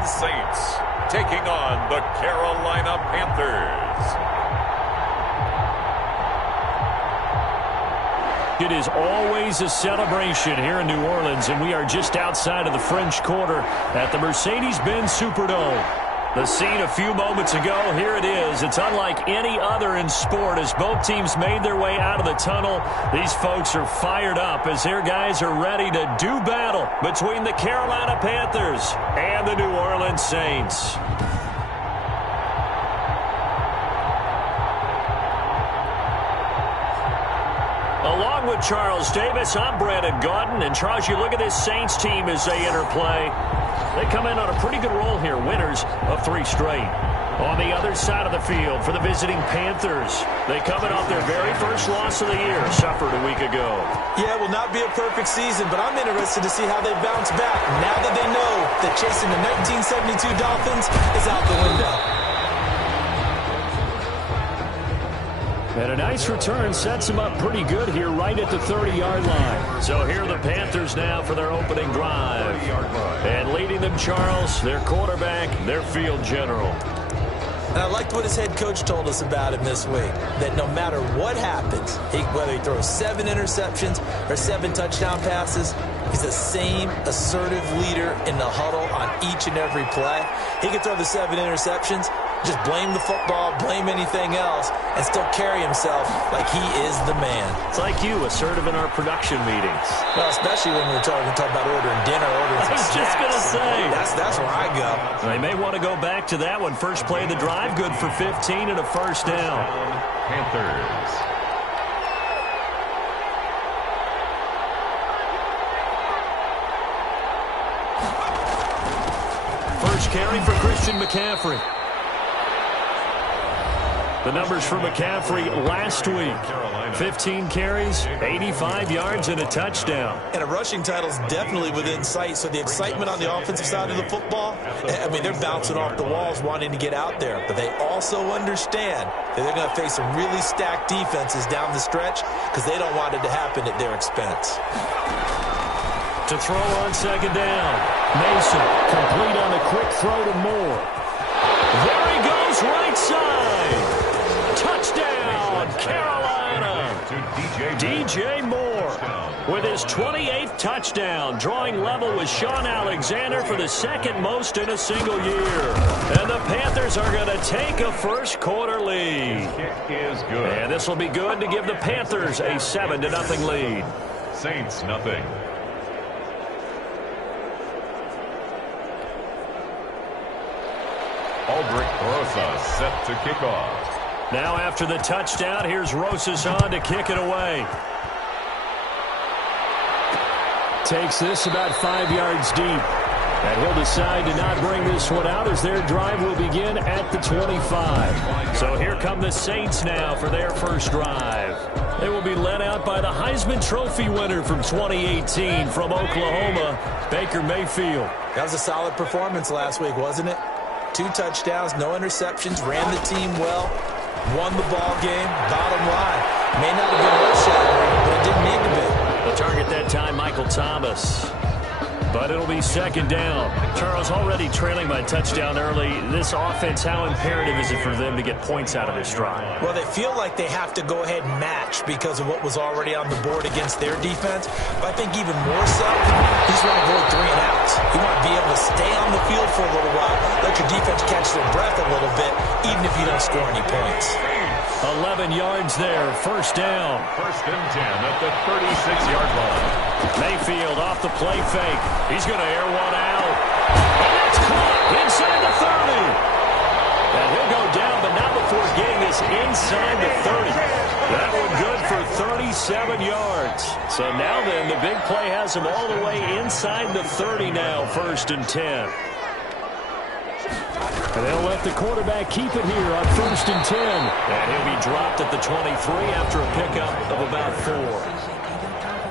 Orleans Saints taking on the Carolina Panthers. It is always a celebration here in New Orleans, and we are just outside of the French Quarter at the Mercedes-Benz Superdome. The scene a few moments ago, here it is. It's unlike any other in sport as both teams made their way out of the tunnel. These folks are fired up as their guys are ready to do battle between the Carolina Panthers and the New Orleans Saints. Along with Charles Davis, I'm Brandon Gaudin. And Charles, you look at this Saints team as they interplay. They come in on a pretty good roll here, winners of 3 straight. On the other side of the field for the visiting Panthers, they come in off their very first loss of the year, suffered a week ago. Yeah, it will not be a perfect season, but I'm interested to see how they bounce back now that they know that chasing the 1972 Dolphins is out the window. And a nice return sets them up pretty good here right at the 30-yard line. So here are the Panthers now for their opening drive. And leading them, Charles, their quarterback, their field general. And I liked what his head coach told us about him this week, that no matter what happens, whether he throws 7 interceptions or 7 touchdown passes, he's the same assertive leader in the huddle on each and every play. He can throw the 7 interceptions, just blame the football, blame anything else, and still carry himself like he is the man. It's like you, assertive in our production meetings. Well, especially when we're talking about ordering dinner, ordering some snacks. I was just going to say. That's where I go. They may want to go back to that one. First play of the drive, good for 15 and a first down. Panthers. First carry for Christian McCaffrey. The numbers for McCaffrey last week. 15 carries, 85 yards, and a touchdown. And a rushing title is definitely within sight, so the excitement on the offensive side of the football, I mean, they're bouncing off the walls wanting to get out there. But they also understand that they're going to face some really stacked defenses down the stretch because they don't want it to happen at their expense. To throw on second down. Mason, complete on a quick throw to Moore. There he goes, right side. Touchdown, Carolina. DJ Moore with his 28th touchdown, drawing level with Sean Alexander for the second most in a single year. And the Panthers are going to take a first quarter lead. Kick is good. And this will be good to give the Panthers a 7-0 lead. Saints nothing. Aldrich Rosas set to kick off. Now after the touchdown, here's Rosas on to kick it away. Takes this about 5 yards deep. And he'll decide to not bring this one out as their drive will begin at the 25. So here come the Saints now for their first drive. They will be led out by the Heisman Trophy winner from 2018 from Oklahoma, Baker Mayfield. That was a solid performance last week, wasn't it? 2 touchdowns, no interceptions, ran the team well, won the ball game. Bottom line, may not have been earth-shattering, but it didn't need to be. The target that time, Michael Thomas. But it'll be second down. Charles, already trailing by touchdown early. This offense, how imperative is it for them to get points out of this drive? Well, they feel like they have to go ahead and match because of what was already on the board against their defense. But I think even more so, you just want to avoid 3 and outs. You want to be able to stay on the field for a little while, let your defense catch their breath a little bit, even if you don't score any points. 11 yards there, first down. First and 10 at the 36-yard line. Mayfield off the play fake. He's going to air one out. And that's caught inside the 30. And he'll go down, but not before getting this inside the 30. That one good for 37 yards. So now then, the big play has him all the way inside the 30 now, first and 10. And they'll let the quarterback keep it here on first and 10. And he'll be dropped at the 23 after a pickup of about 4.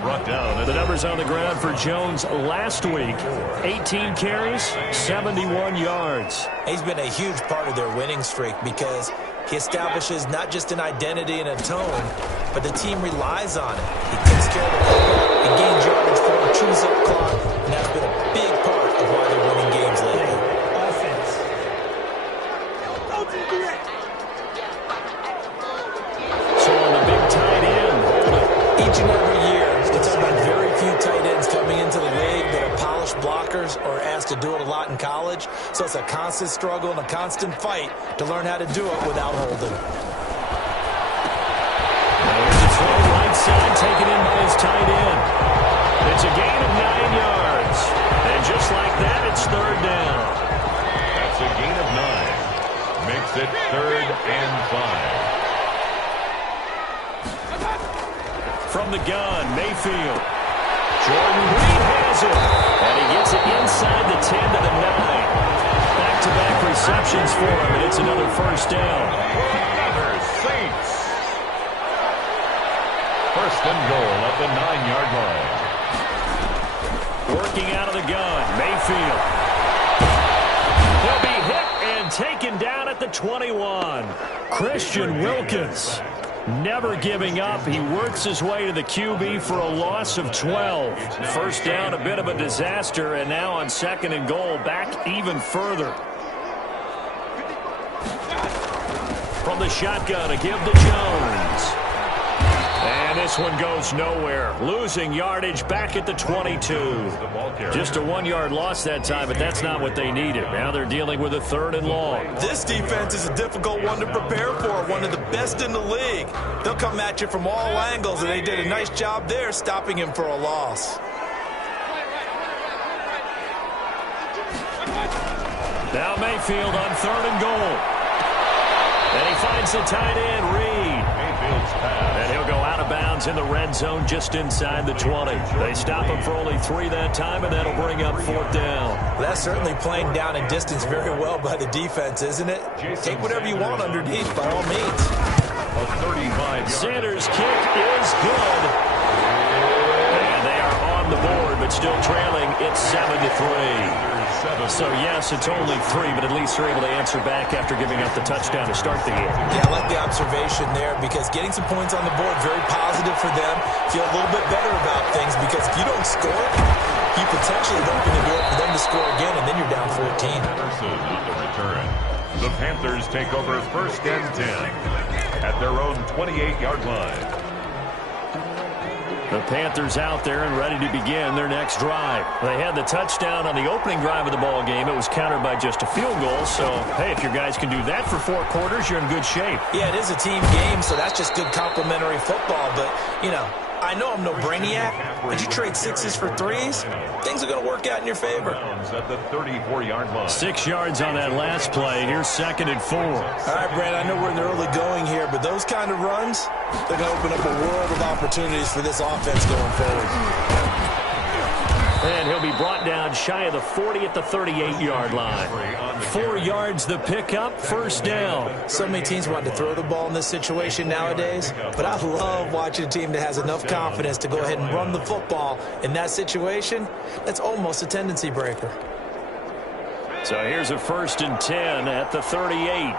Brought down. The numbers on the ground for Jones last week. 18 carries, 71 yards. He's been a huge part of their winning streak because he establishes not just an identity and a tone, but the team relies on it. He takes care of the football, he gains yardage for him, chews up clock, and that's been a big part of why they're winning games lately. So on the big tight end, each and every year, it's about very few tight ends coming into the league that are polished blockers or asked to do it a lot in college. So it's a constant struggle and a constant fight to learn how to do it without holding. There's a throw right side taken in by his tight end. It's a gain of 9 yards. And just like that, it's third down. That's a gain of 9. Makes it 3rd and 5. From the gun, Mayfield. Jordan Reed has it. And he gets it inside the 10 to the 9. Back-to-back receptions for him, and it's another first down. Another Saints. 1st and goal at the 9-yard line. Working out of the gun, Mayfield. He'll be hit and taken down at the 21. Christian Wilkins. Never giving up. He works his way to the QB for a loss of 12. First down, a bit of a disaster, and now on 2nd and goal, back even further. From the shotgun, a give to Jones. And this one goes nowhere. Losing yardage back at the 22. Just a 1-yard loss that time, but that's not what they needed. Now they're dealing with a 3rd and long. This defense is a difficult one to prepare for, one of the best in the league. They'll come at you from all angles, and they did a nice job there stopping him for a loss. Now Mayfield on 3rd and goal. And he finds the tight end, Reed. Mayfield's pass. And he'll go out of bounds in the red zone just inside the 20. They stop him for only 3 that time, and that'll bring up 4th down. That's certainly playing down and distance very well by the defense, isn't it? Take whatever you want underneath, by all means. A 35-yard. Sanders' kick is good. And they are on the board, but still trailing. It's 7-3. So, yes, it's only 3, but at least they're able to answer back after giving up the touchdown to start the game. Yeah, I like the observation there because getting some points on the board, very positive for them. Feel a little bit better about things because if you don't score, you potentially open the door for them to score again, and then you're down 14. Versus the return. The Panthers take over 1st and 10 at their own 28-yard line. The Panthers out there and ready to begin their next drive. They had the touchdown on the opening drive of the ball game. It was countered by just a field goal. So, hey, if your guys can do that for 4 quarters, you're in good shape. Yeah, it is a team game, so that's just good complimentary football. But, you know, I know I'm no brainiac, but you trade 6s for 3s, things are going to work out in your favor. At the 34-yard line. 6 yards on that last play. Here's 2nd and 4. All right, Brad, I know we're in the early going here, but those kind of runs, they're going to open up a world of opportunities for this offense going forward. And he'll be brought down shy of the 40 at the 38-yard line. 4 yards the pickup, first down. So many teams want to throw the ball in this situation nowadays, but I love watching a team that has enough confidence to go ahead and run the football in that situation. That's almost a tendency breaker. So here's a 1st and 10 at the 38.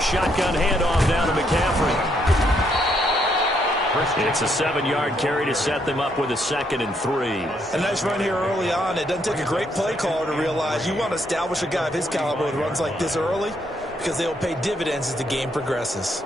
Shotgun handoff down to McCaffrey. It's a 7-yard carry to set them up with a 2nd and 3. A nice run here early on. It doesn't take a great play caller to realize you want to establish a guy of his caliber with runs like this early because they will pay dividends as the game progresses.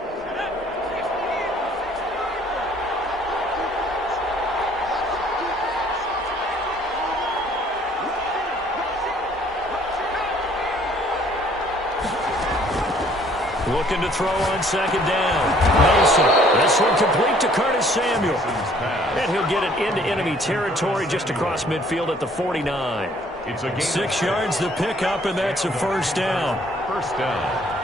Looking to throw on 2nd down. Mason. This one complete to Curtis Samuel. And he'll get it into enemy territory just across midfield at the 49. 6 yards the pickup, and that's a first down. First down.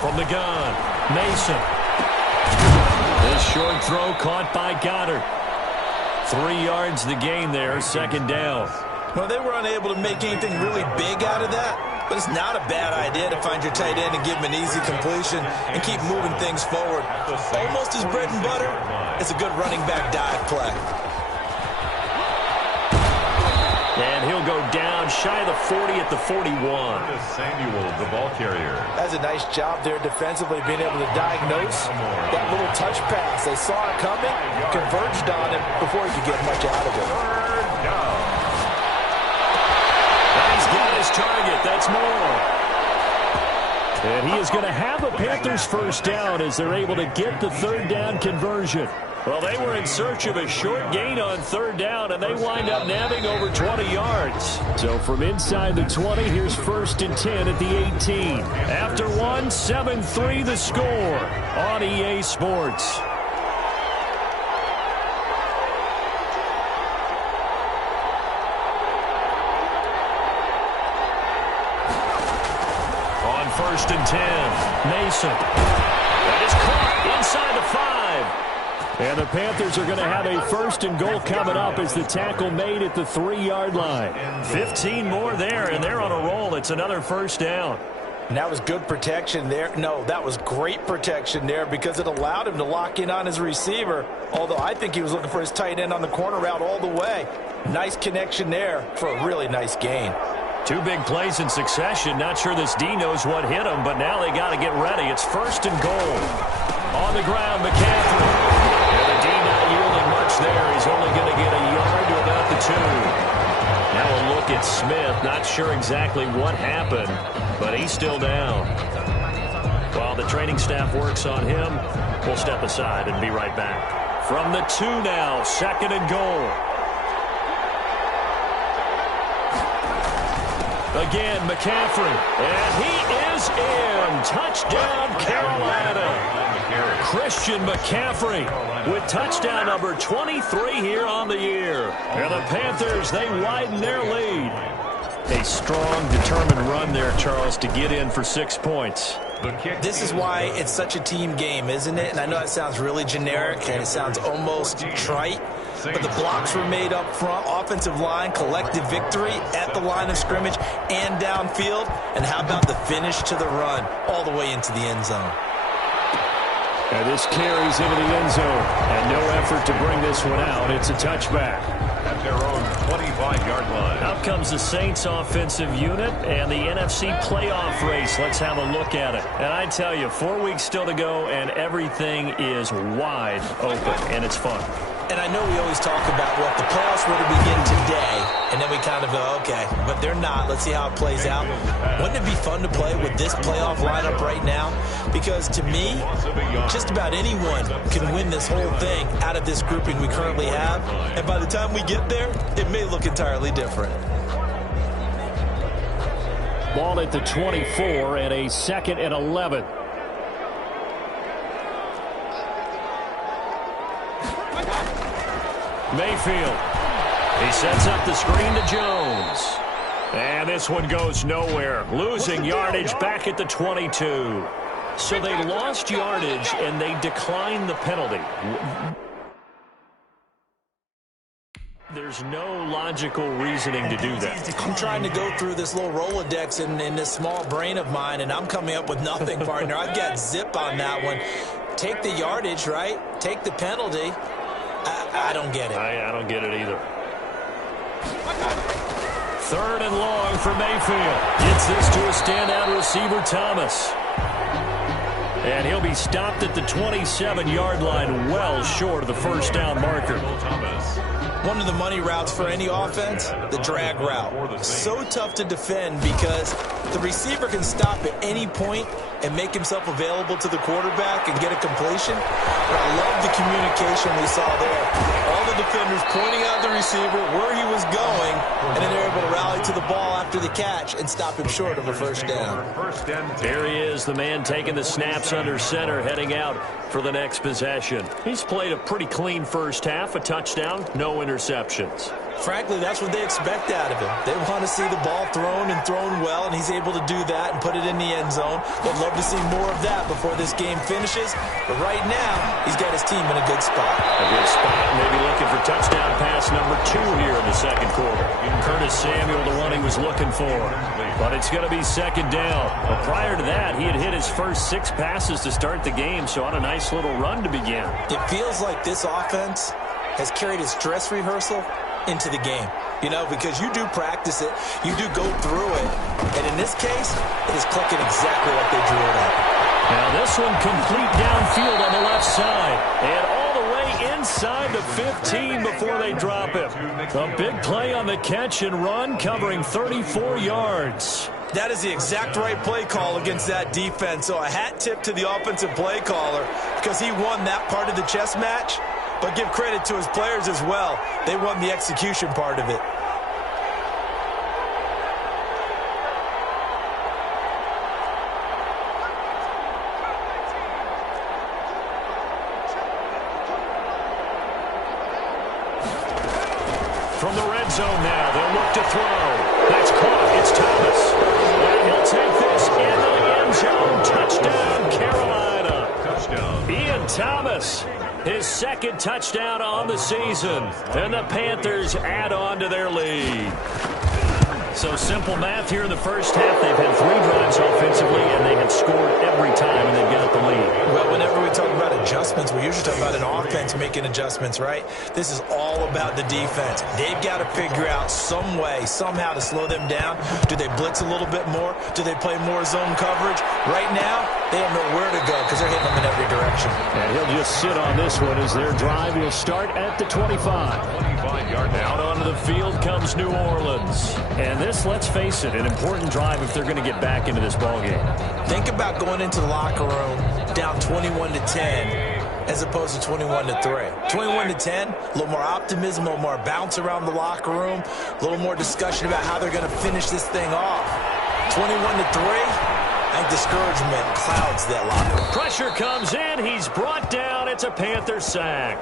From the gun, Mason. This short throw caught by Goddard. 3 yards the gain there, 2nd down. Well, they were unable to make anything really big out of that, but it's not a bad idea to find your tight end and give him an easy completion and keep moving things forward. Almost his bread and butter. It's a good running back dive play. And he'll go down just shy of the 40 at the 41. Samuel, the ball carrier. That's a nice job there defensively, being able to diagnose that little touch pass. They saw it coming, converged on him before he could get much out of it. Third down. He's got his target. That's more. And he is going to have a Panthers first down as they're able to get the third down conversion. Well, they were in search of a short gain on third down, and they wind up nabbing over 20 yards. So from inside the 20, here's 1st and 10 at the 18. After one, 7-3 the score on EA Sports. On 1st and 10, Mason. That is caught inside the 5. And the Panthers are going to have a 1st and goal coming up as the tackle made at the 3-yard line. 15 more there, and they're on a roll. It's another first down. And that was good protection there. No, that was great protection there because it allowed him to lock in on his receiver, although I think he was looking for his tight end on the corner route all the way. Nice connection there for a really nice gain. 2 big plays in succession. Not sure this D knows what hit him, but now they got to get ready. It's 1st and goal. On the ground, McCaffrey. And the D not yielding much there. He's only going to get a yard to about the 2. Now a look at Smith. Not sure exactly what happened, but he's still down. While the training staff works on him, we'll step aside and be right back. From the 2 now, 2nd and goal. Again, McCaffrey. And he is in. Touchdown, Carolina. Christian McCaffrey with touchdown number 23 here on the year. And the Panthers, they widen their lead. A strong, determined run there, Charles, to get in for 6 points. This is why it's such a team game, isn't it? And I know that sounds really generic and it sounds almost trite, but the blocks were made up front, offensive line, collective victory at the line of scrimmage and downfield. And how about the finish to the run all the way into the end zone? And this carries into the end zone. And no effort to bring this one out. It's a touchback. At their own 25-yard line. Out comes the Saints offensive unit and the NFC playoff race. Let's have a look at it. And I tell you, 4 weeks still to go, and everything is wide open, and it's fun. And I know we always talk about, well, if the playoffs were to begin today, and then we kind of go, okay, but they're not. Let's see how it plays out. Wouldn't it be fun to play with this playoff lineup right now? Because to me, just about anyone can win this whole thing out of this grouping we currently have. And by the time we get there, it may look entirely different. Ball at the 24 and a 2nd and 11. Mayfield. He sets up the screen to Jones. And this one goes nowhere. Losing yardage back at the 22. So they lost yardage and they declined the penalty. There's no logical reasoning to do that. I'm trying to go through this little Rolodex in this small brain of mine, and I'm coming up with nothing, partner. I've got zip on that one. Take the yardage, right? Take the penalty. I don't get it. I don't get it either. 3rd and long for Mayfield. Gets this to a standout receiver, Thomas. And he'll be stopped at the 27-yard line, well short of the first down marker. One of the money routes for any offense, the drag route. So tough to defend because the receiver can stop at any point and make himself available to the quarterback and get a completion. But I love the communication we saw there. All the defenders pointing out the receiver, where he was going, and then they're able to rally to the ball after the catch and stop him short of a first down. Here he is, the man taking the snaps under center, heading out for the next possession. He's played a pretty clean first half, a touchdown, no interceptions. Frankly, that's what they expect out of him. They want to see the ball thrown and thrown well, and he's able to do that and put it in the end zone. They'd love to see more of that before this game finishes. But right now, he's got his team in a good spot. A good spot, maybe looking for touchdown pass number 2 here in the second quarter. Curtis Samuel, the one he was looking for. But it's going to be 2nd down. But prior to that, he had hit his first 6 passes to start the game, so on a nice little run to begin. It feels like this offense has carried its dress rehearsal into the game. You know, because you do practice it, you do go through it, and in this case, it is clicking exactly like they drew it up. Now this one complete downfield on the left side, and all the way inside the 15 before they drop it. A big play on the catch and run, covering 34 yards. That is the exact right play call against that defense. So a hat tip to the offensive play caller because he won that part of the chess match. But give credit to his players as well. They won the execution part of it. From the red zone now, they'll look to throw. That's caught. It's Thomas. And he'll take this into the end zone. Touchdown, Carolina. Touchdown. Ian Thomas, his second touchdown on the season. And the Panthers add on to their lead. So simple math here in the first half. They've had 3 drives offensively, and they have scored every time, and they've got the lead. Well, whenever we talk about adjustments, we usually talk about an offense making adjustments, right? This is all about the defense. They've got to figure out some way, somehow to slow them down. Do they blitz a little bit more? Do they play more zone coverage? Right now, they don't know where to go because they're hitting them in every direction. And he'll just sit on this one as their drive will start at the 25. 25-yard Out onto the field comes New Orleans. And this, let's face it, an important drive if they're going to get back into this ballgame. Think about going into the locker room down 21-10 as opposed to 21-3. 21-10, a little more optimism, a little more bounce around the locker room, a little more discussion about how they're going to finish this thing off. 21-3. I think discouragement clouds that locker room. Pressure comes in. He's brought down. It's a Panther sack.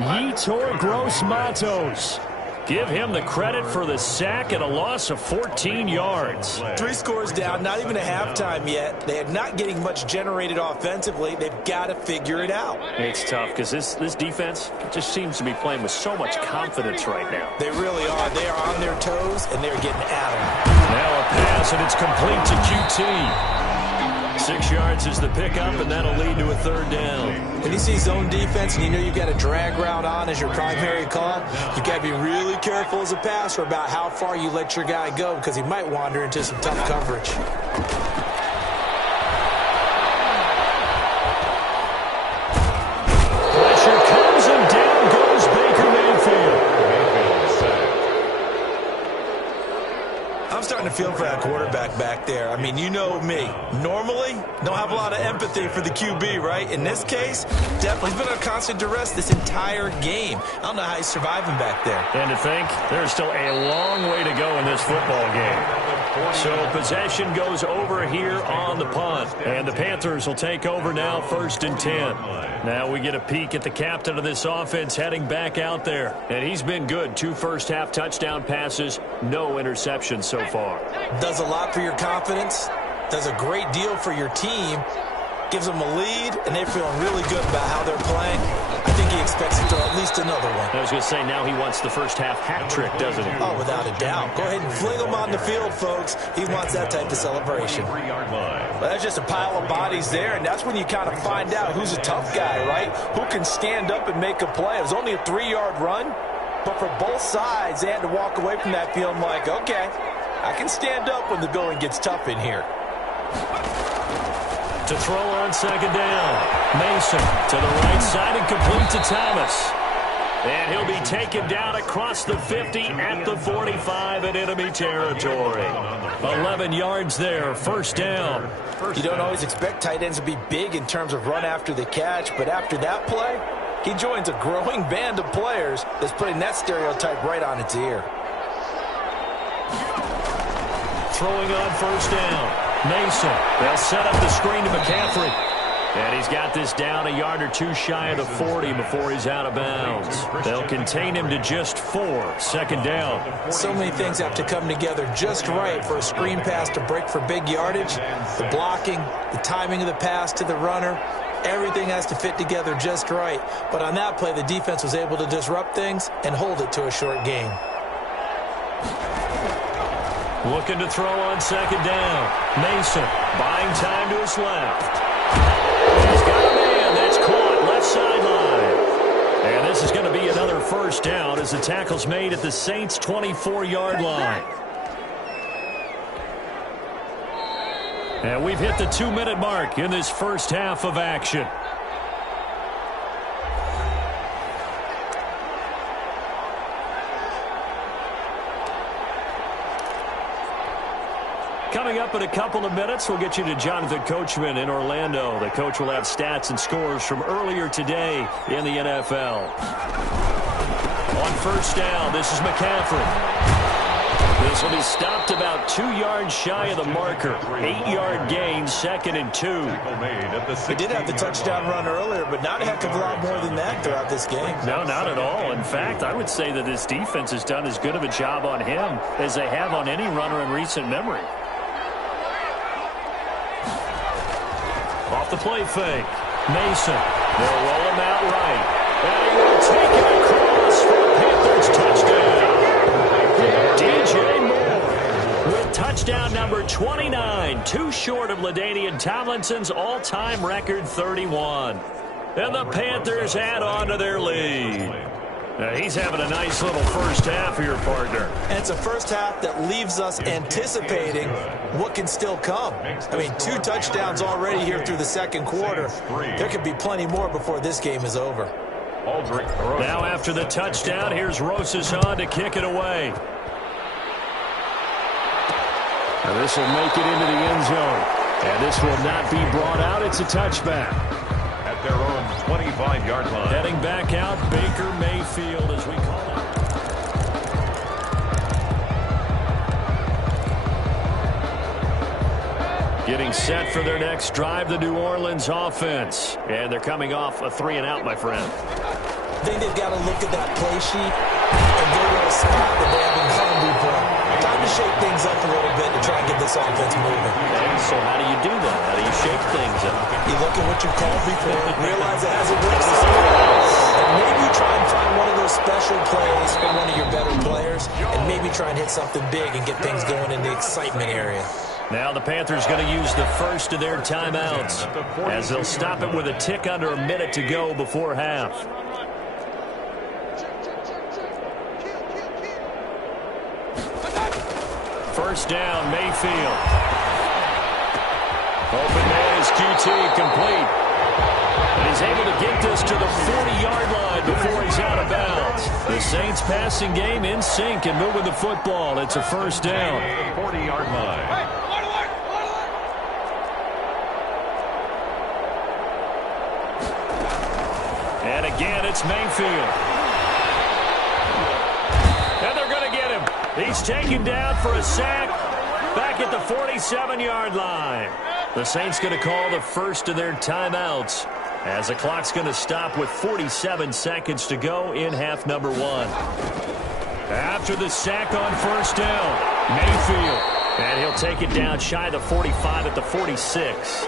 Yetur Gross-Matos. Give him the credit for the sack and a loss of 14 yards. 3 scores down, not even a halftime yet. They are not getting much generated offensively. They've got to figure it out. It's tough because this defense just seems to be playing with so much confidence right now. They really are. They are on their toes, and they're getting at them. Now a pass, and it's complete to QT. 6 yards is the pickup, and that'll lead to a 3rd down. When you see zone defense and you know you've got a drag route on as your primary call, you've got to be really careful as a passer about how far you let your guy go because he might wander into some tough coverage. Pressure comes, and down goes Baker Mayfield. I'm starting to feel for that quarterback back there. I mean, you know me. Normally, don't have a lot of empathy for the QB, right? In this case, definitely. He's been under constant duress this entire game. I don't know how he's surviving back there. And to think, there's still a long way to go in this football game. So possession goes over here on the punt. And the Panthers will take over now, 1st and 10. Now we get a peek at the captain of this offense heading back out there. And he's been good. 2 first-half touchdown passes, no interceptions so far. Does a lot for your confidence. Does a great deal for your team. Gives them a lead, and they're feeling really good about how they're playing. I think he expects to throw at least another one. I was going to say, now he wants the first-half hat trick, doesn't he? Oh, without a doubt. Go ahead and fling him on the field, folks. He wants that type of celebration. Well, that's just a pile of bodies there, and that's when you kind of find out who's a tough guy, right? Who can stand up and make a play. It was only a 3-yard run, but for both sides, they had to walk away from that feeling like, okay, I can stand up when the going gets tough in here. To throw on 2nd down. Mason to the right side and complete to Thomas. And he'll be taken down across the 50 at the 45 in enemy territory. 11 yards there, 1st down. You don't always expect tight ends to be big in terms of run after the catch, but after that play, he joins a growing band of players that's putting that stereotype right on its ear. Throwing on 1st down. Mason, they'll set up the screen to McCaffrey. And he's got this down a yard or 2 shy of the 40 before he's out of bounds. They'll contain him to just 4, 2nd down. So many things have to come together just right for a screen pass to break for big yardage. The blocking, the timing of the pass to the runner, everything has to fit together just right. But on that play, the defense was able to disrupt things and hold it to a short game. Looking to throw on 2nd down. Mason buying time to his left. He's got a man. That's caught left sideline. And this is going to be another first down as the tackle's made at the Saints' 24-yard line. And we've hit the 2-minute mark in this first half of action. Coming up in a couple of minutes, we'll get you to Jonathan Coachman in Orlando. The coach will have stats and scores from earlier today in the NFL. On first down, this is McCaffrey. This will be stopped about 2 yards shy of the marker. 8-yard gain, 2nd and 2. He did have the touchdown run earlier, but not a heck of a lot more than that throughout this game. No, not at all. In fact, I would say that this defense has done as good of a job on him as they have on any runner in recent memory. Off the play fake. Mason. They'll roll him out right. And he will take it across for a Panthers touchdown. DJ Moore with touchdown number 29. Too short of LaDainian Tomlinson's all-time record 31. And the Panthers add on to their lead. Now, he's having a nice little first half here, partner. And it's a first half that leaves us anticipating what can still come. I mean, 2 touchdowns already here through the second quarter. There could be plenty more before this game is over. Now after the touchdown, here's Rosas on to kick it away. Now this will make it into the end zone. And this will not be brought out. It's a touchback. At their own 25-yard line. Heading back out, Baker Mayfield, as we call it. Getting set for their next drive, the New Orleans offense. And thee coming off a 3-and-out, my friend. I think they've got to look at that play sheet and go to a spot that they haven't gone before. Time to shake things up a little bit to try and get this offense moving. So how do you do that? How do you shake things up? You look at what you called before, realize it hasn't worked so far, and maybe try and find one of those special plays for one of your better players, and maybe try and hit something big and get things going in the excitement area. Now the Panthers going to use the first of their timeouts as they'll stop it with a tick under a minute to go before half. First down, Mayfield. Open man is QT, complete. And he's able to get this to the 40-yard line before he's out of bounds. The Saints passing game in sync and moving the football. It's a first down. 40-yard line. And again, it's Mayfield. And they're going to get him. He's taken down for a sack back at the 47-yard line. The Saints going to call the first of their timeouts as the clock's going to stop with 47 seconds to go in half number 1. After the sack on first down, Mayfield. And he'll take it down shy of the 45 at the 46.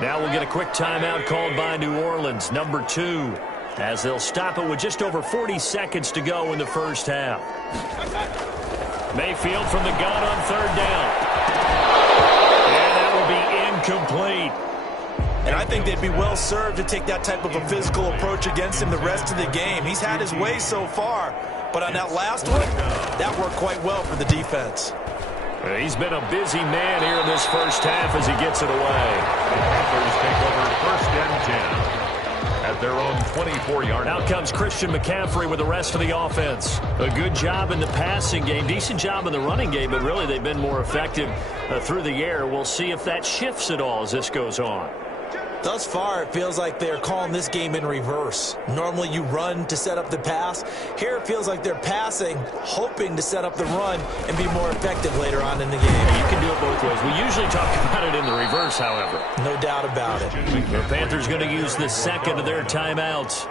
Now we'll get a quick timeout called by New Orleans, number 2, as they'll stop it with just over 40 seconds to go in the first half. Mayfield from the gun on third down. And that will be incomplete. And I think they'd be well served to take that type of a physical approach against him the rest of the game. He's had his way so far, but on that last one, that worked quite well for the defense. He's been a busy man here in this first half as he gets it away. The Panthers take over first and 10. At their own 24-yard line. Out comes Christian McCaffrey with the rest of the offense. A good job in the passing game, decent job in the running game, but really they've been more effective through the air. We'll see if that shifts at all as this goes on. Thus far, it feels like they're calling this game in reverse. Normally you run to set up the pass. Here it feels like they're passing, hoping to set up the run and be more effective later on in the game. You can do it both ways. We usually talk about it in the reverse, however. No doubt about it. The Panthers going to use the second of their timeouts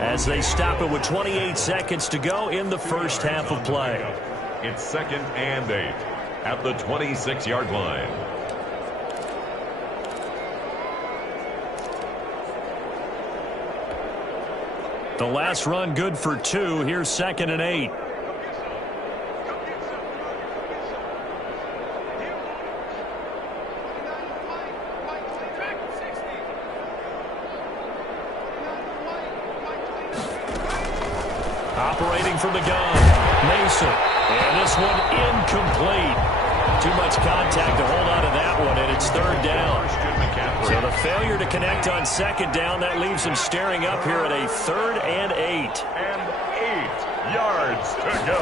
as they stop it with 28 seconds to go in the first half of play. It's 2nd and 8 at the 26-yard line. The last run good for 2. Here's 2nd and 8. Operating from the gun, Mason. And this one incomplete. Too much contact to hold on to that one, and it's third down. So the failure to connect on second down, that leaves him staring up here at a 3rd and 8. And 8 yards to go.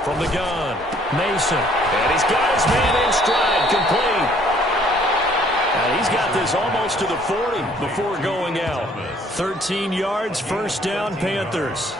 From the gun, Mason. And he's got his man in stride, complete. And he's got this almost to the 40 before going out. 13 yards, first down, Panthers.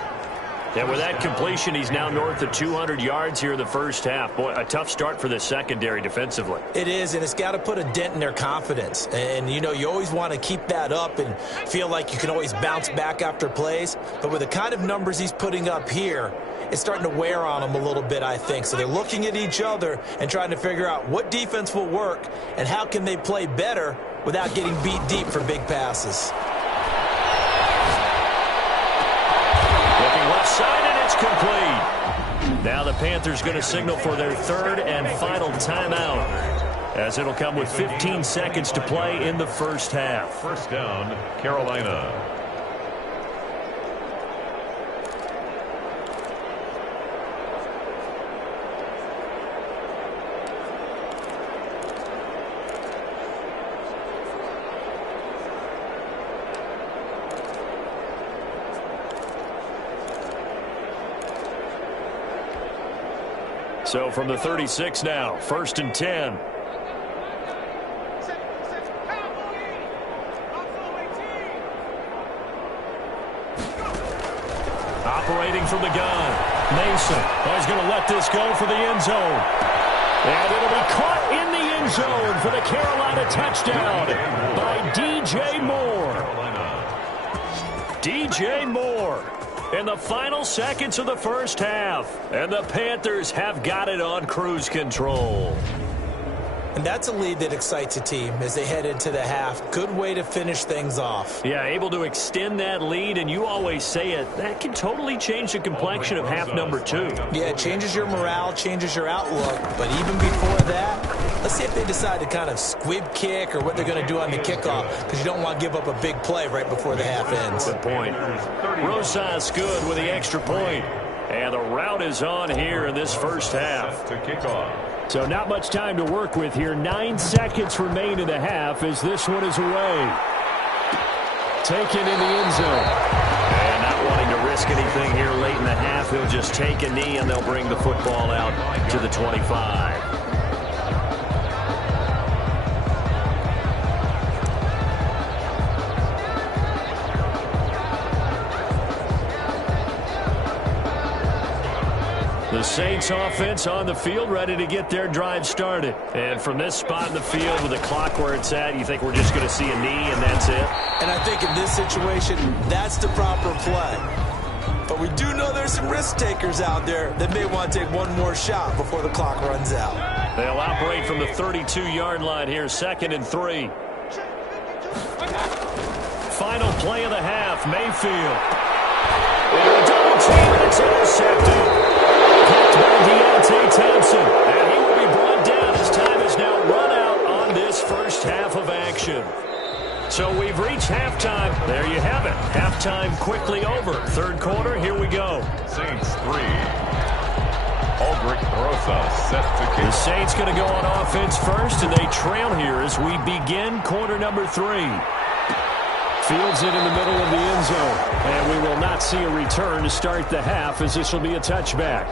And with that completion, he's now north of 200 yards here in the first half. Boy, a tough start for the secondary defensively. It is, and it's got to put a dent in their confidence. And, you know, you always want to keep that up and feel like you can always bounce back after plays. But with the kind of numbers he's putting up here, it's starting to wear on them a little bit, I think. So they're looking at each other and trying to figure out what defense will work and how can they play better without getting beat deep for big passes. Left side, and it's complete. Now the Panthers going to signal for their 3rd and final timeout, as it'll come with 15 seconds to play in the first half. First down, Carolina. So from the 36 now, 1st and 10. Operating from the gun, Mason. He's going to let this go for the end zone. And it'll be caught in the end zone for the Carolina touchdown by DJ Moore. DJ Moore. In the final seconds of the first half. And the Panthers have got it on cruise control. And that's a lead that excites a team as they head into the half. Good way to finish things off. Yeah, able to extend that lead, and you always say it, that can totally change the complexion of half number 2. Yeah, it changes your morale, changes your outlook. But even before that, let's see if they decide to kind of squib kick or what they're going to do on the kickoff, because you don't want to give up a big play right before the half ends. Good point. Rosas good with the extra point. And the route is on here in this first half. To kick off. So not much time to work with here. 9 seconds remain in the half as this one is away. Taken in the end zone. And not wanting to risk anything here late in the half, he'll just take a knee and they'll bring the football out to the 25. The Saints offense on the field, ready to get their drive started. And from this spot in the field with the clock where it's at, you think we're just going to see a knee and that's it? And I think in this situation, that's the proper play. But we do know there's some risk takers out there that may want to take one more shot before the clock runs out. They'll operate from the 32-yard line here, 2nd and 3. Final play of the half, Mayfield. And a double team, and it's intercepted. Picked by Deontay Thompson. And he will be brought down as time is now run out on this first half of action. So we've reached halftime. There you have it. Halftime quickly over. 3rd quarter, here we go. Saints 3. Aldrich Rosa set to kick. The Saints going to go on offense first, and they trail here as we begin quarter number 3. Fields it in the middle of the end zone. And we will not see a return to start the half as this will be a touchback.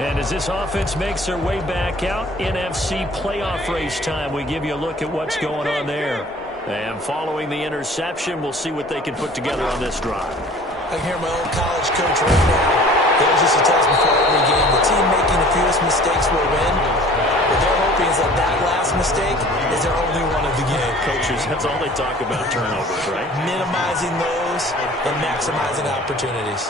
And as this offense makes their way back out, NFC playoff race time, we give you a look at what's going on there. And following the interception, we'll see what they can put together on this drive. I can hear my old college coach right now. It was just a test before every game. The team making the fewest mistakes will win. What they're hoping is that that last mistake is their only one of the game. Coaches, that's all they talk about, turnovers, right? Minimizing those and maximizing opportunities.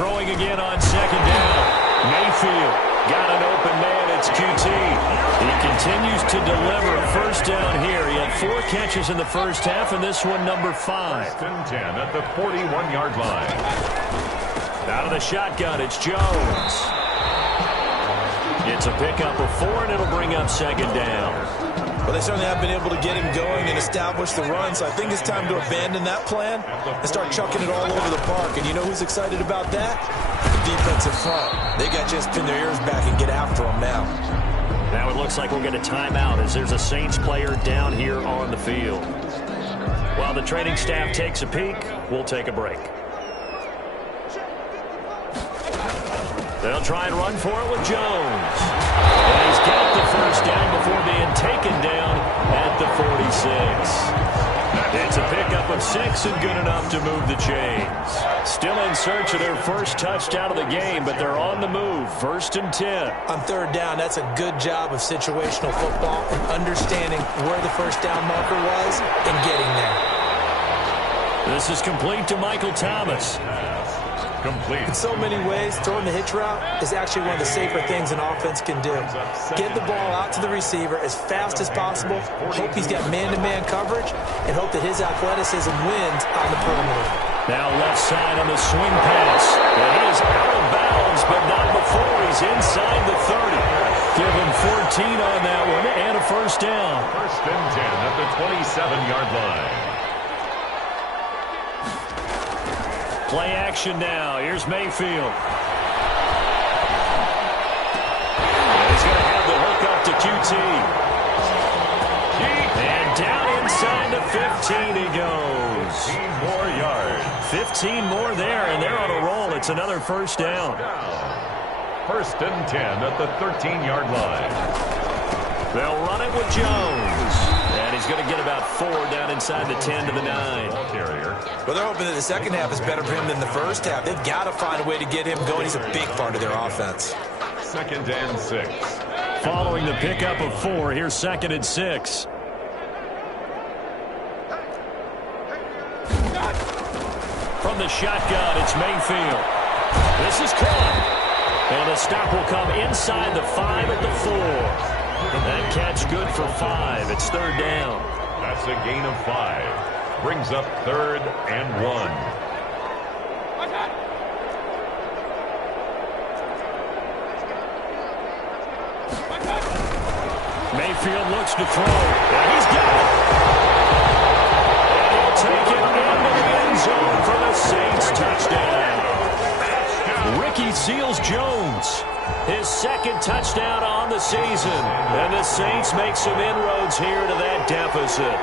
Throwing again on 2nd down. Mayfield got an open man. It's QT. He continues to deliver a first down here. He had 4 catches in the first half, and this one number 5. 1st and 10 at the 41-yard line. Out of the shotgun, it's Jones. It's a pickup of 4, and it'll bring up second down. Well, they certainly have been able to get him going and establish the run, so I think it's time to abandon that plan and start chucking it all over the park. And you know who's excited about that? The defensive front. They got to just pin their ears back and get after him now. Now it looks like we'll get a timeout as there's a Saints player down here on the field. While the training staff takes a peek, we'll take a break. They'll try and run for it with Jones. And he's got the first down before being taken down at the 46. It's a pickup of 6 and good enough to move the chains. Still in search of their first touchdown of the game, but they're on the move. 1st and 10. On third down, that's a good job of situational football and understanding where the first down marker was and getting there. This is complete to Michael Thomas. Complete. In so many ways, throwing the hitch route is actually one of the safer things an offense can do. Get the ball out to the receiver as fast as possible, hope he's got man-to-man coverage, and hope that his athleticism wins on the perimeter. Now left side on the swing pass. And he is out of bounds, but not before he's inside the 30. Give him 14 on that one and a first down. 1st and 10 at the 27-yard line. Play action now. Here's Mayfield. And he's going to have the hook up to QT. And down inside the 15 he goes. 15 more yards. 15 more there, and they're on a roll. It's another first down. 1st and 10 at the 13-yard line. They'll run it with Jones. And he's going to get about 4 down inside the 10 to the 9. Well, they're hoping that the second half is better for him than the first half. They've got to find a way to get him going. He's a big part of their offense. 2nd and 6. Following the pickup of 4, here's 2nd and 6. From the shotgun, it's Mayfield. This is caught. And the stop will come inside the 5 at the 4. That catch good for 5. It's 3rd down. That's a gain of 5. Brings up 3rd and 1. Mayfield looks to throw. And he's got it. And he'll take it into the end zone for the Saints touchdown. Ricky Seals-Jones. His 2nd touchdown on the season. And the Saints make some inroads here to that deficit.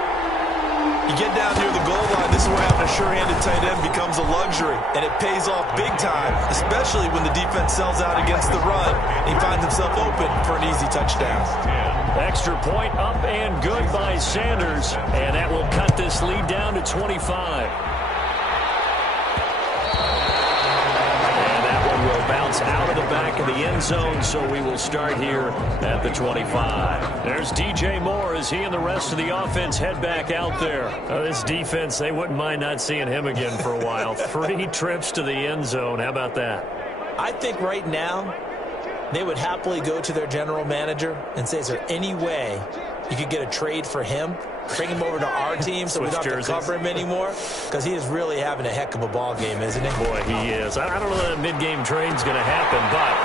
You get down near the goal line, this is where having a sure-handed tight end becomes a luxury, and it pays off big time, especially when the defense sells out against the run. He finds himself open for an easy touchdown. Extra point up and good by Sanders, and that will cut this lead down to 25. Will bounce out of the back of the end zone, so we will start here at the 25. There's DJ Moore as he and the rest of the offense head back out there. This defense, they wouldn't mind not seeing him again for a while. 3 trips to the end zone. How about that? I think right now they would happily go to their general manager and say, is there any way you could get a trade for him? Bring him over to our team so we don't have to cover him anymore, because he is really having a heck of a ball game, isn't he? Boy, he is. I don't know that mid-game trade's going to happen, but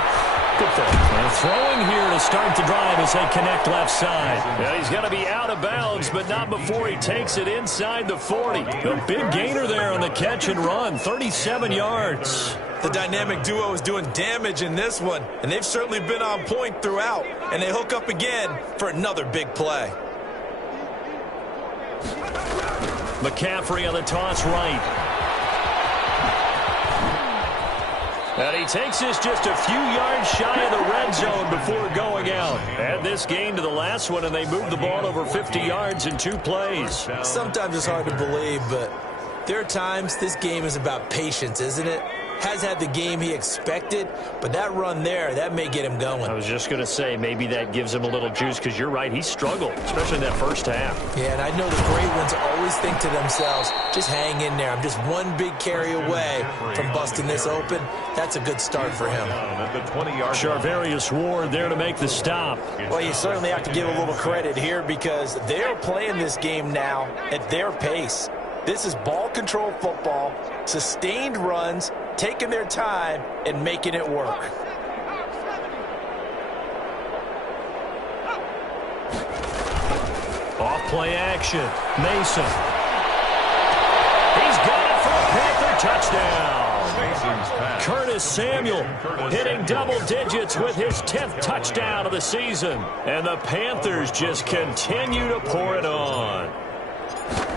good for him. And throwing here to start the drive as they connect left side. Yeah, he's got to be out of bounds, but not before he takes it inside the 40. A big gainer there on the catch and run, 37 yards. The dynamic duo is doing damage in this one, and they've certainly been on point throughout, and they hook up again for another big play. McCaffrey on the toss right. And he takes this just a few yards shy of the red zone before going out. Add this gain to the last one, and they move the ball over 50 yards in 2 plays. Sometimes it's hard to believe, but there are times this game is about patience, isn't it? Has had the game he expected, but that run there, that may get him going. I was just going to say, maybe that gives him a little juice, because you're right, he struggled, especially in that first half. Yeah, and I know the great ones always think to themselves, just hang in there. I'm just one big carry away from busting this open. That's a good start for him. Charvarius Ward there to make the stop. Well, you certainly have to give a little credit here, because they're playing this game now at their pace. This is ball control football, sustained runs, taking their time and making it work. Play action. Mason. He's got it for a Panther touchdown. Curtis Samuel hitting double digits with his 10th touchdown of the season. And the Panthers just continue to pour it on.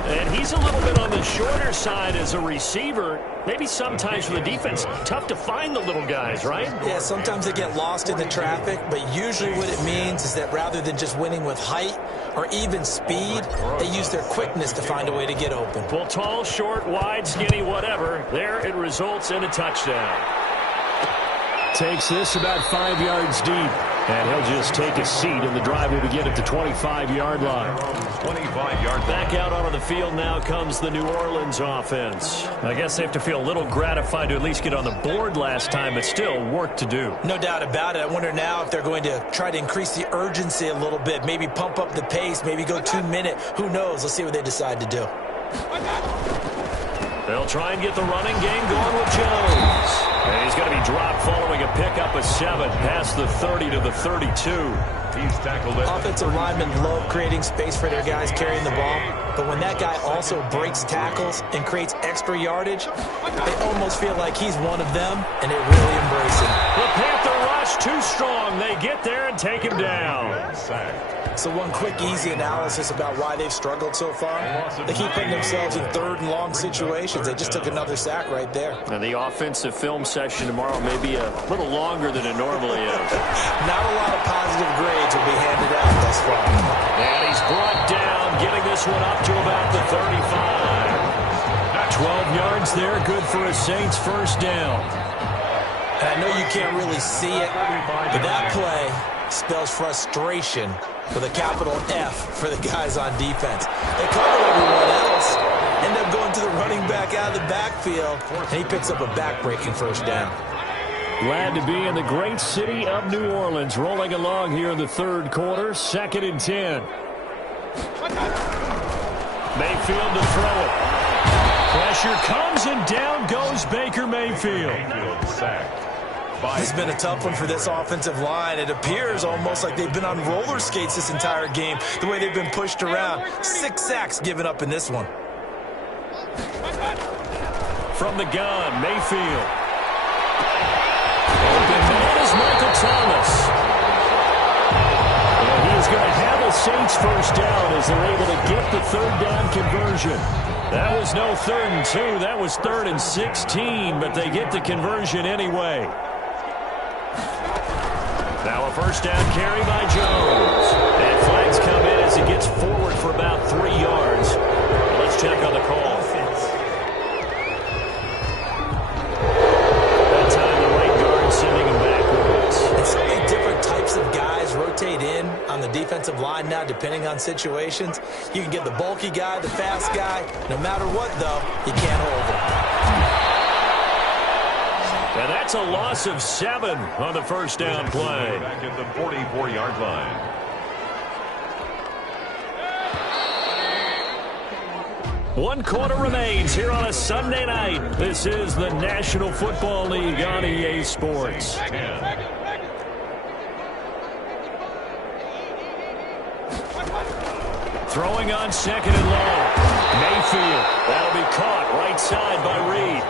And he's a little bit on the shorter side as a receiver. Maybe sometimes for the defense, tough to find the little guys, right? Yeah, sometimes they get lost in the traffic, but usually what it means is that rather than just winning with height or even speed, they use their quickness to find a way to get open. Well, tall, short, wide, skinny, whatever, there it results in a touchdown. Takes this about 5 yards deep. And he'll just take a seat, and the drive will begin at the 25-yard line. 25-yard back out onto the field now comes the New Orleans offense. I guess they have to feel a little gratified to at least get on the board last time, but still work to do. No doubt about it. I wonder now if they're going to try to increase the urgency a little bit, maybe pump up the pace, maybe go 2-minute. Who knows? Let's see what they decide to do. They'll try and get the running game going with Jones. And he's going to be dropped following a pickup of 7 past the 30 to the 32. He's tackled it. Offensive linemen love creating space for their guys carrying the ball. But when that guy also breaks tackles and creates extra yardage, they almost feel like he's one of them, and they really embrace him. The Panther rush too strong. They get there and take him down. So one quick, easy analysis about why they've struggled so far. They keep putting themselves in 3rd and long situations. They just took another sack right there. And the offensive film session tomorrow may be a little longer than it normally is. Not a lot of positive grades will be handed out thus far. And he's brought down, getting this one up to about the 35. 12 yards there, good for a Saints first down. And I know you can't really see it, but that play spells frustration with a capital F for the guys on defense. They cover everyone else, end up going to the running back out of the backfield, and he picks up a back-breaking first down. Glad to be in the great city of New Orleans, rolling along here in the 3rd quarter, 2nd and 10. Mayfield to throw it. Pressure comes, and down goes Baker Mayfield. It's been a tough one for this offensive line. It appears almost like they've been on roller skates this entire game, the way they've been pushed around. 6 sacks given up in this one. From the gun, Mayfield. Open man is Michael Thomas. And he is going to have a Saints first down as they're able to get the 3rd down conversion. That was no 3rd and 2. That was 3rd and 16, but they get the conversion anyway. Now a first down carry by Jones. And flags come in as he gets forward for about 3 yards. Let's check on the call. That time the right guard sending him backwards. And so many different types of guys rotate in on the defensive line now, depending on situations. You can get the bulky guy, the fast guy. No matter what, though, you can't hold him. And that's a loss of 7 on the first down play. Back at the 44-yard line. One quarter remains here on a Sunday night. This is the National Football League on EA Sports. Throwing on 2nd and long. Mayfield. That'll be caught right side by Reed.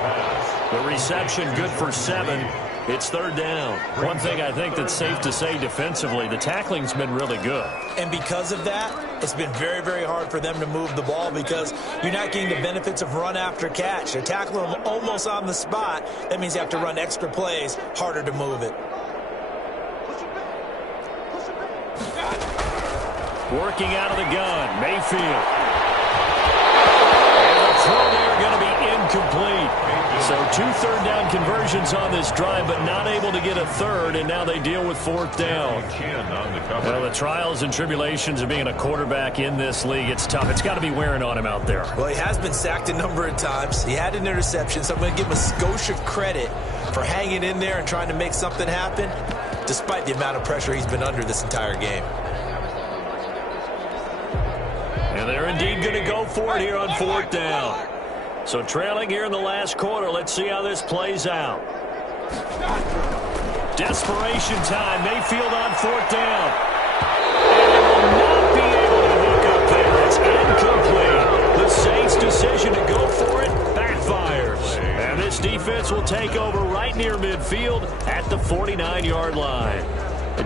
The reception good for 7. It's 3rd down. One thing I think that's safe to say defensively, the tackling's been really good. And because of that, it's been very, very hard for them to move the ball because you're not getting the benefits of run after catch. They're tackling them almost on the spot. That means you have to run extra plays, harder to move it. Working out of the gun, Mayfield. And the throw there going to be incomplete. So 2 3rd down conversions on this drive, but not able to get a 3rd, and now they deal with 4th down. Well, the trials and tribulations of being a quarterback in this league, it's tough. It's got to be wearing on him out there. Well, he has been sacked a number of times. He had an interception, so I'm going to give him a skosh of credit for hanging in there and trying to make something happen, despite the amount of pressure he's been under this entire game. And they're indeed going to go for it here on 4th down. So trailing here in the last quarter. Let's see how this plays out. Desperation time. Mayfield on 4th down. And they will not be able to hook up there. It's It's incomplete. The Saints' decision to go for it backfires. And this defense will take over right near midfield at the 49-yard line.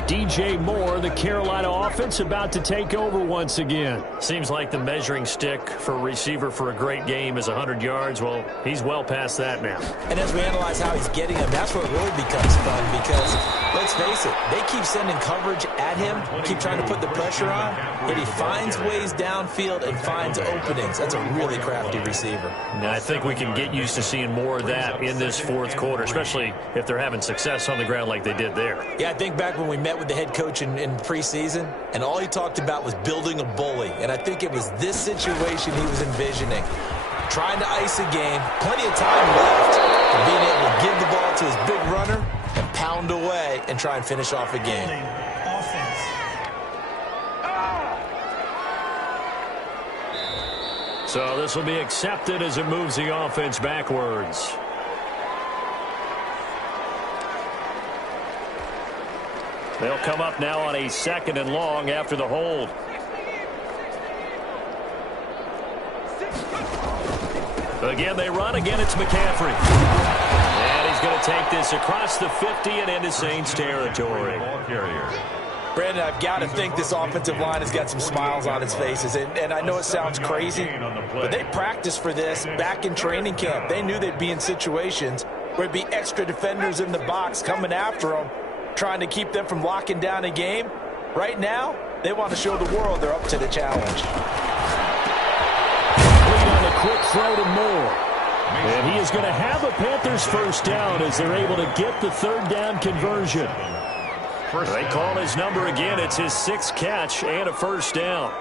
DJ Moore, the Carolina offense, about to take over once again. Seems like the measuring stick for a receiver for a great game is 100 yards. Well, he's well past that now. And as we analyze how he's getting them, that's where it really becomes fun because, let's face it, they keep sending coverage at him, keep trying to put the pressure on, and he finds ways downfield and finds openings. That's a really crafty receiver. Now, I think we can get used to seeing more of that in this fourth quarter, especially if they're having success on the ground like they did there. Yeah, I think back when we met with the head coach in preseason, and all he talked about was building a bully. And I think it was this situation he was envisioning. Trying to ice a game, plenty of time left, and being able to give the ball to his big runner and pound away and try and finish off a game. So this will be accepted as it moves the offense backwards. They'll come up now on a 2nd and long after the hold. Again, they run. Again, it's McCaffrey. And he's going to take this across the 50 and into Saints territory. Brandon, I've got to think this offensive line has got some smiles on its faces. And I know it sounds crazy, but they practiced for this back in training camp. They knew they'd be in situations where it'd be extra defenders in the box coming after them, trying to keep them from locking down a game. Right now, they want to show the world they're up to the challenge. Complete on a quick throw to Moore. And he is going to have a Panthers first down as they're able to get the 3rd down conversion. They call his number again. It's his 6th catch and a first down.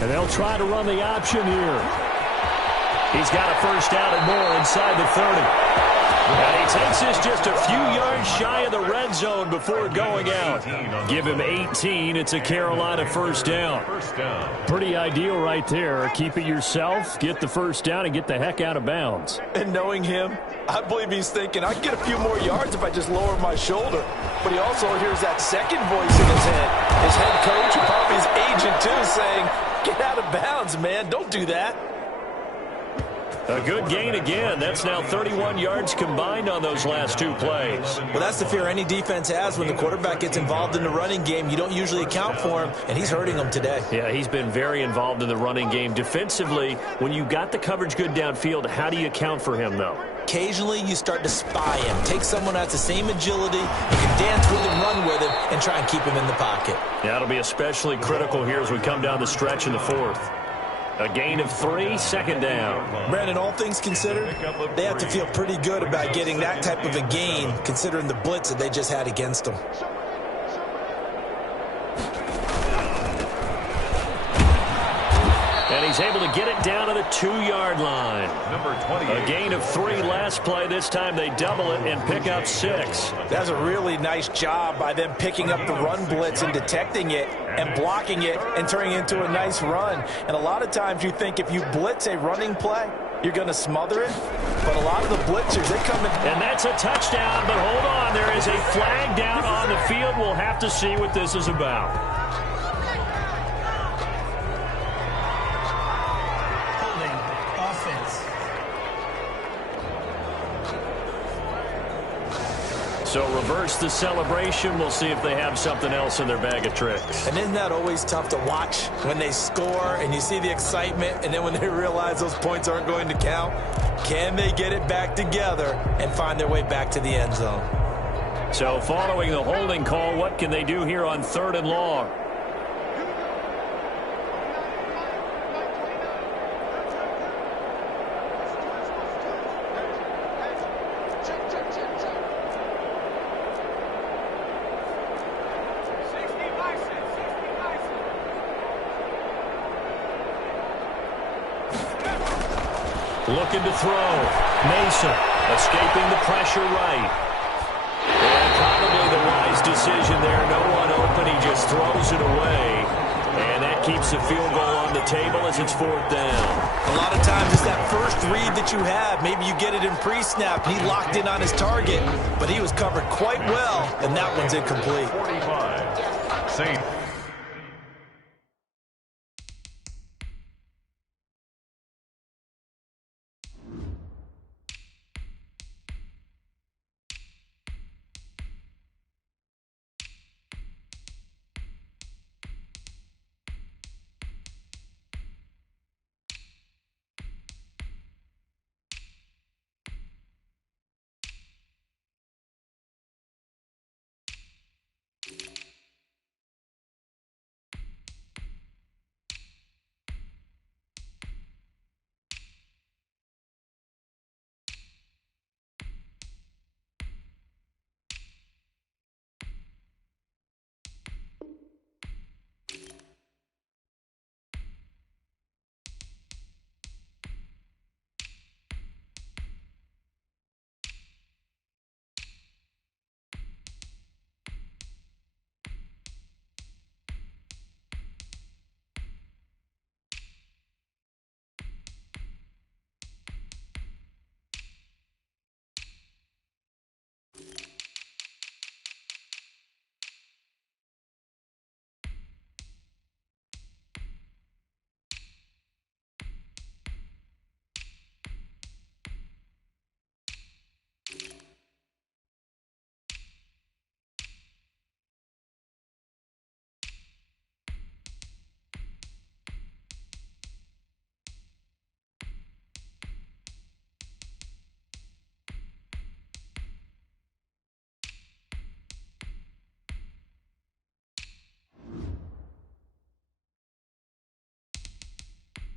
And they'll try to run the option here. He's got a first down and more inside the 30. And he takes this just a few yards shy of the red zone before going out. Give him 18. It's a Carolina first down. Pretty ideal right there. Keep it yourself, get the first down, and get the heck out of bounds. And knowing him, I believe he's thinking, I can get a few more yards if I just lower my shoulder. But he also hears that second voice in his head. His head coach, and probably his agent too, saying, get out of bounds, man. Don't do that. A good gain again. That's now 31 yards combined on those last 2 plays. Well, that's the fear any defense has when the quarterback gets involved in the running game. You don't usually account for him, and he's hurting them today. Yeah, he's been very involved in the running game. Defensively, when you got the coverage good downfield, how do you account for him, though? Occasionally, you start to spy him. Take someone that's the same agility, you can dance with him, run with him, and try and keep him in the pocket. Yeah, it'll be especially critical here as we come down the stretch in the 4th. A gain of 3, 2nd down. Brandon, all things considered, they have to feel pretty good about getting that type of a gain, considering the blitz that they just had against them. And he's able to get it down to the 2-yard line. Number 28. A gain of 3 last play. This time they double it and pick up 6. That's a really nice job by them picking up the run blitz and detecting it and blocking it and turning it into a nice run. And a lot of times you think if you blitz a running play, you're going to smother it. But a lot of the blitzers, they come in. And that's a touchdown, but hold on. There is a flag down on the field. We'll have to see what this is about. So reverse the celebration. We'll see if they have something else in their bag of tricks. And isn't that always tough to watch when they score and you see the excitement, and then when they realize those points aren't going to count? Can they get it back together and find their way back to the end zone? So following the holding call, what can they do here on 3rd and long? Looking to throw. Mason escaping the pressure right. And probably the wise decision there. No one open. He just throws it away. And that keeps the field goal on the table as it's 4th down. A lot of times it's that first read that you have. Maybe you get it in pre-snap. He locked in on his target, but he was covered quite well, and that one's incomplete. 45. Saints.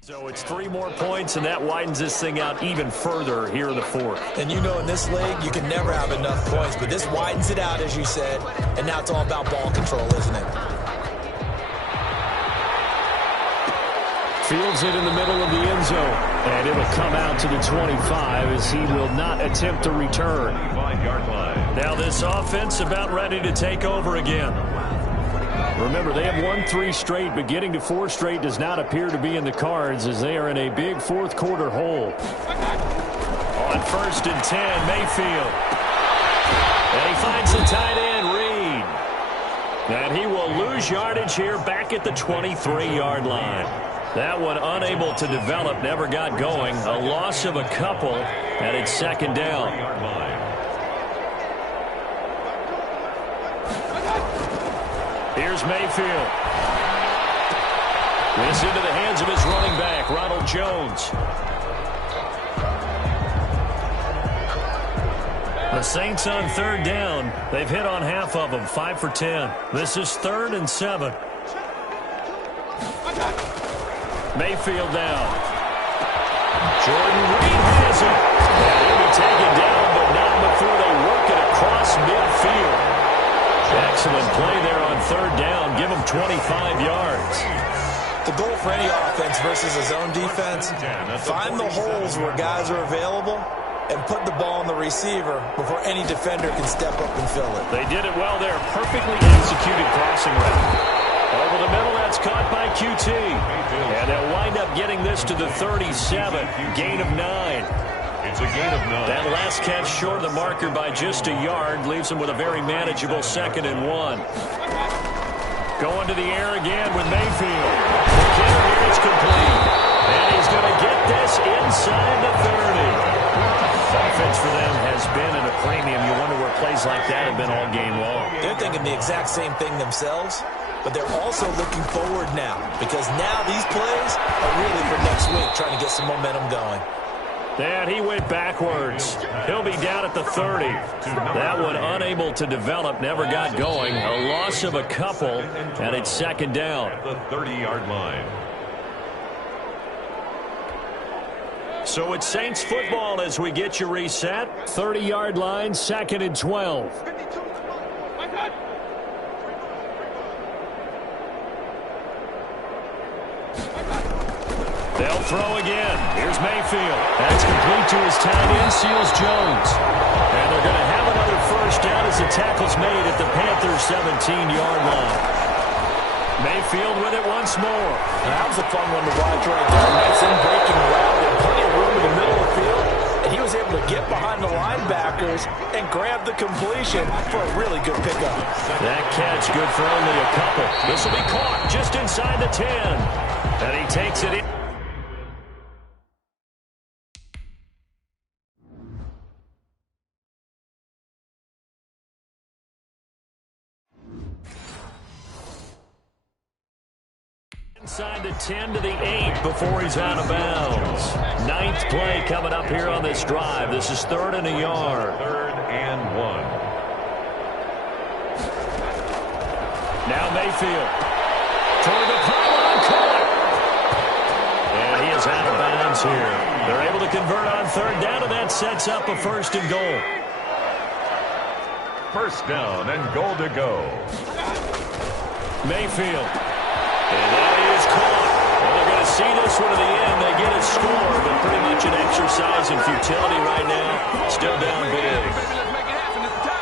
So it's 3 more points, and that widens this thing out even further here in the fourth. And you know in this league, you can never have enough points, but this widens it out, as you said, and now it's all about ball control, isn't it? Fields it in the middle of the end zone, and it will come out to the 25 as he will not attempt to return. Now this offense about ready to take over again. Remember, they have won 3 straight, but getting to 4 straight does not appear to be in the cards as they are in a big fourth quarter hole. On 1st and 10, Mayfield. And he finds the tight end, Reed. And he will lose yardage here back at the 23-yard line. That one unable to develop, never got going. A loss of a couple, and it's 2nd down. Here's Mayfield. This into the hands of his running back, Ronald Jones. The Saints on 3rd down. They've hit on half of them, 5 for 10. This is 3rd and 7. Mayfield down. Jordan Reed has it. And he'll be taken down, but not before they work it across midfield. Excellent play there on 3rd down. Give him 25 yards. The goal for any offense versus a zone defense, find the holes where guys are available and put the ball on the receiver before any defender can step up and fill it. They did it well there. Perfectly executed crossing route. Over the middle, that's caught by QT. And they'll wind up getting this to the 37. Gain of 9. It's a gain of 9. That last catch short of the marker by just a yard leaves him with a very manageable 2nd and 1. Going to the air again with Mayfield. The kicker here is complete. And he's going to get this inside the 30. Offense for them has been at a premium. You wonder where plays like that have been all game long. They're thinking the exact same thing themselves, but they're also looking forward now because now these plays are really for next week, trying to get some momentum going. And he went backwards. He'll be down at the 30. That one unable to develop, never got going. A loss of a couple, and it's 2nd down. At the 30-yard line. So it's Saints football as we get you reset. 30-yard line, 2nd and 12. They'll throw again. Here's Mayfield. That's complete to his tight end, Seals Jones. And they're going to have another 1st down as the tackle's made at the Panthers' 17-yard line. Mayfield with it once more. That was a fun one to watch right there. Nice in-breaking route and plenty of room in the middle of the field. And he was able to get behind the linebackers and grab the completion for a really good pickup. That catch good for only a couple. This will be caught just inside the 10. And he takes it in. Inside the 10 to the 8 before he's out of bounds. 9th play coming up here on this drive. This is 3rd and a yard. 3rd and 1. Now Mayfield. Toward the pylon, caught. And he is out of bounds here. They're able to convert on 3rd down, and that sets up a 1st and goal. 1st down and goal to go. Mayfield. And that is caught. Well, they're going to see this one to the end. They get a score, but pretty much an exercise in futility right now. Still down big.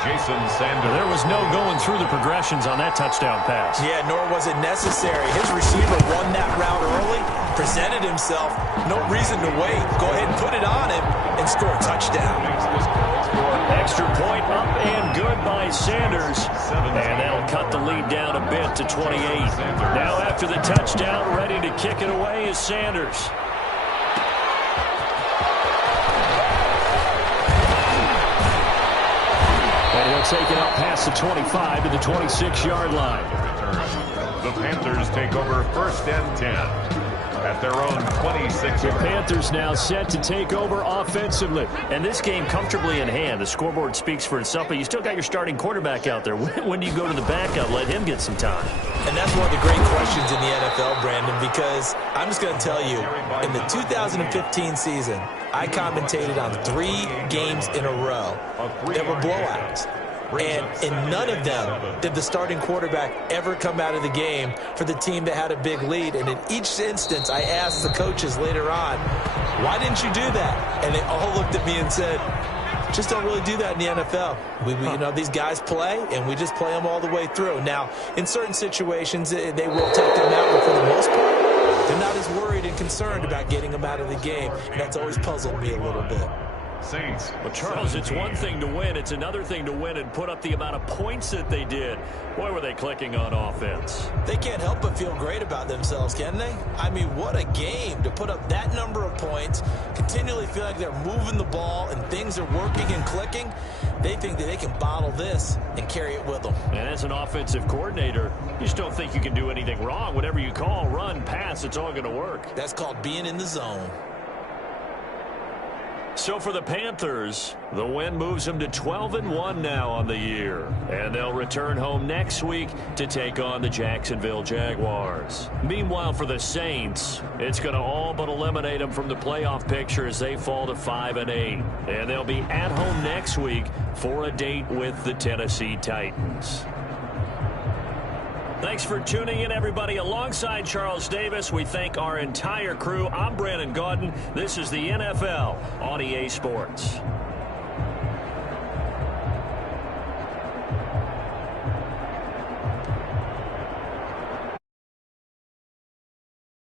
Jason Sanders. There was no going through the progressions on that touchdown pass. Yeah, nor was it necessary. His receiver won that route early, presented himself. No reason to wait. Go ahead and put it on him and score a touchdown. Extra point up and good by Sanders. And that'll cut the lead down a bit to 28. Now after the touchdown, ready to kick it away is Sanders. And he'll take it up past the 25 to the 26-yard line. The Panthers take over 1st and 10. at their own 26. The Panthers now set to take over offensively. And this game comfortably in hand. The scoreboard speaks for itself, but you still got your starting quarterback out there. When do you go to the backup? Let him get some time. And that's one of the great questions in the NFL, Brandon, because I'm just going to tell you, in the 2015 season, I commentated on 3 games in a row that were blowouts. And in none of them did the starting quarterback ever come out of the game for the team that had a big lead. And in each instance, I asked the coaches later on, why didn't you do that? And they all looked at me and said, just don't really do that in the NFL. You know, these guys play, and we just play them all the way through. Now, in certain situations, they will take them out, but for the most part, they're not as worried and concerned about getting them out of the game. And that's always puzzled me a little bit. Saints. Well, Charles, it's one thing to win. It's another thing to win and put up the amount of points that they did. Boy, were they clicking on offense. They can't help but feel great about themselves, can they? I mean, what a game to put up that number of points, continually feel like they're moving the ball and things are working and clicking. They think that they can bottle this and carry it with them. And as an offensive coordinator, you just don't think you can do anything wrong. Whatever you call, run, pass, it's all going to work. That's called being in the zone. So for the Panthers, the win moves them to 12-1 now on the year. And they'll return home next week to take on the Jacksonville Jaguars. Meanwhile, for the Saints, it's going to all but eliminate them from the playoff picture as they fall to 5-8. And they'll be at home next week for a date with the Tennessee Titans. Thanks for tuning in, everybody. Alongside Charles Davis, we thank our entire crew. I'm Brandon Gaudin. This is the NFL on EA Sports.